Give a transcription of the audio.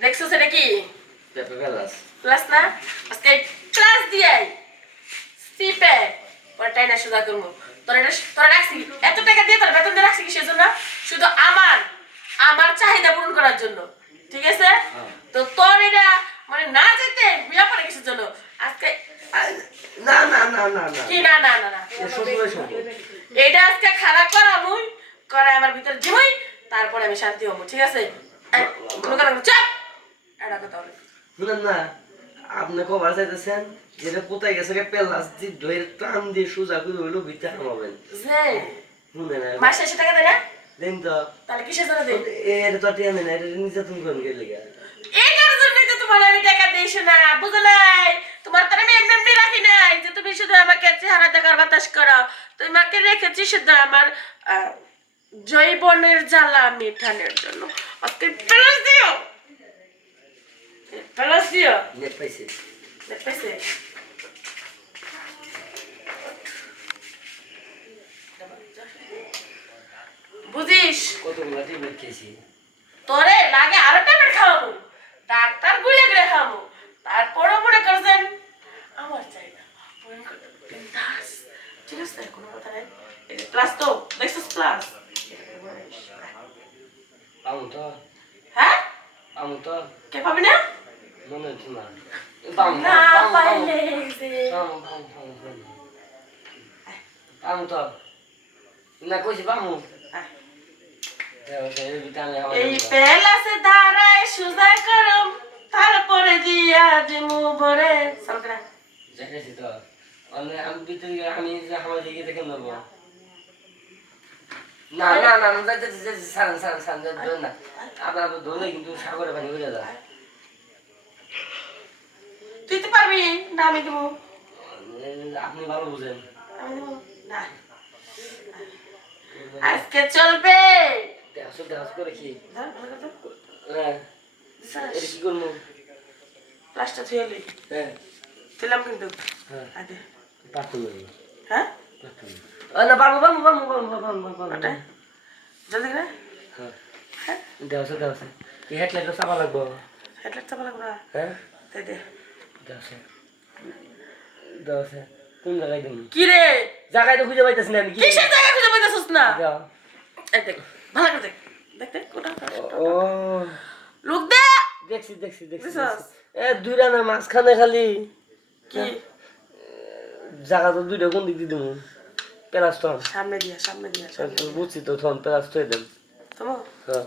দেখছো সেটা কি পেপে প্লাস প্লাস না আজকে প্লাস দিয়াই সিপে পরটাই না সুদা করবো তোরা রাখছি এত টাকা দিয়ে তোর বেতন দিয়ে রাখছি কিসের জন্য শুধু আমার চাহিদা পূরণ করার জন্য ঠিক আছে তো তোর এটা মানে না যেতে বিয়া পড়ে কিসের জন্য আজকে না না না না না কি না না না না শ্বশুরের সম্ভব এটা আজকে খারাপ করা মুই করে আমার ভিতরে জীবই তারপরে আমি শান্তি হবো ঠিক আছে কোনো কথা চাপ এটা কথা হবে শুনেন না আপনি কবার চাইতেছেন যেটা কোথায় গেছে পেলাস দিয়ে ধরে টান দিয়ে সোজা করে হইলো ভিতরে হামাবেন যে শুনেন মাসে 80 টাকা দেয় না দেন তো তাহলে কিসের জন্য দেই এর তো টিয়া নেই এটা নির্যাতন করেন গেলে এইটার জন্যই তো তোমার আমি টাকা দিইছ না বুঝলাই তোমার তো আমি এমনি এমনি রাখি নাই যে তুমি শুধু আমাকে চেহারা দেখার বাতাস করো তুমি আমাকে রেখেছি শুধু আমার জৈবনের জ্বালা মেটানোর জন্য আজকে প্লাস দিও নেট পাইছে দেখতেছে বুঝিস কতগুলা টিমেট খেয়েছি তোরে লাগে আরো ট্যাবলেট খাওয়াবো ডাক্তার গুলিয়ে গেলে খাওয়াবো তারপরও মনে করছেন আমার চাই না দাস ঠিক আছে কোনো কথা নাই প্লাস তো দেখছিস প্লাস আমু তো হ্যাঁ আমু তো কে পাবি না মনে হচ্ছে না না পাইলে যে আমু তো না কইছি বামু এই পেলাসে ধারায় সুজা করম তারপরে দিয়া দিমু ভরে সরকরা দেখেছি তো আমি ভিতরে আমি আমার দিকে দেখে নেবো না না না সান সান সান না আপনার ধরলে কিন্তু সাগরে পানি উড়ে যায় তুই তো পারবি না আমি দেবো আপনি ভালো বুঝেন আমি দেবো না আজকে চলবে দেড়শো দেড়শো করে কি ধর, ভালো করে ধর। হ্যাঁ এটা কি করবো প্লাসটা ধুয়ে লই হ্যাঁ দিলাম কিন্তু হ্যাঁ আদে পারতুম হ্যাঁ না পারবো পারবো পারবো পারবো পারবো পারবো ওটা জলদি করে হ্যাঁ হ্যাঁ দেড়শো দেড়শো এই হেডলাইটটা চাপা লাগবো হেডলাইট চাপা লাগবে না হ্যাঁ দে দে দেড়শো দেড়শো কোন জায়গায় দিন কি রে জায়গায় তো খুঁজে পাইতেছি না আমি কি কিসের জায়গা খুঁজে পাইতেছিস না দাও। এই দেখ ভালো করে দেখ দেখ দেখ কোটা ও লোক দে দেখছি দেখছি দেখছি বুঝছস? এ দুই রানের মাঝখানে খালি কি জায়গা তো দুইটা কোন দিক দিয়ে দেবো প্লাস তো সামনে দিয়া বুঝছি তো থন প্লাস তো দেন তোমার হ্যাঁ